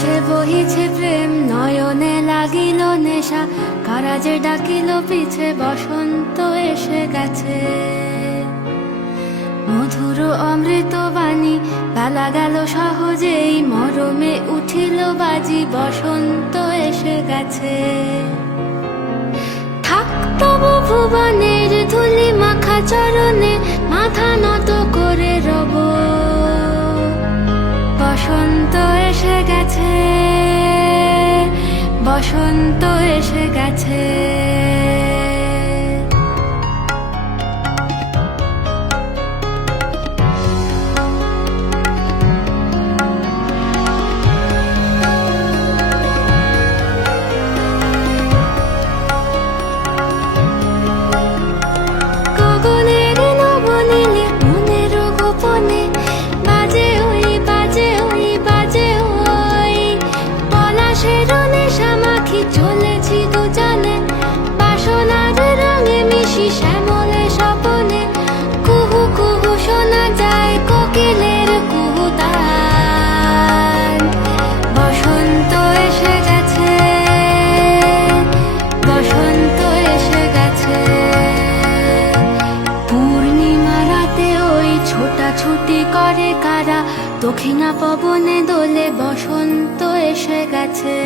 আকাশে বহিছে প্রেম, নয়নে লাগিল নেশা, কারা যে ডাকিল পিছে, বসন্ত এসে গেছে। মধুর অমৃত বাণী, বেলা গেল সহজেই, মরমে উঠিল বাজি, বসন্ত এসে গেছে। থাক তবু ভুবনের ধুলি মাখা চরণে, মাথা নত করে রব, বসন্ত এসে গেছে, বসন্ত এসে গেছে। গগনের নবনীলে, মনের গোপনে, বাজে ওই বাজে ওই বাজে ওই, পলাশের নেশা মাখি চলেছি দুজনে, বাসনার রঙে মিশি শ্যামলে স্বপনে, কুহু কুহু শোনা যায় কোকিলের কুহুতান। বসন্ত এসে গেছে, বসন্ত এসে গেছে। পূর্ণিমা রাতে ওই ছোটাছুটি করে কারা, দক্ষিণা পবনে দোলে, বসন্ত এসে গেছে।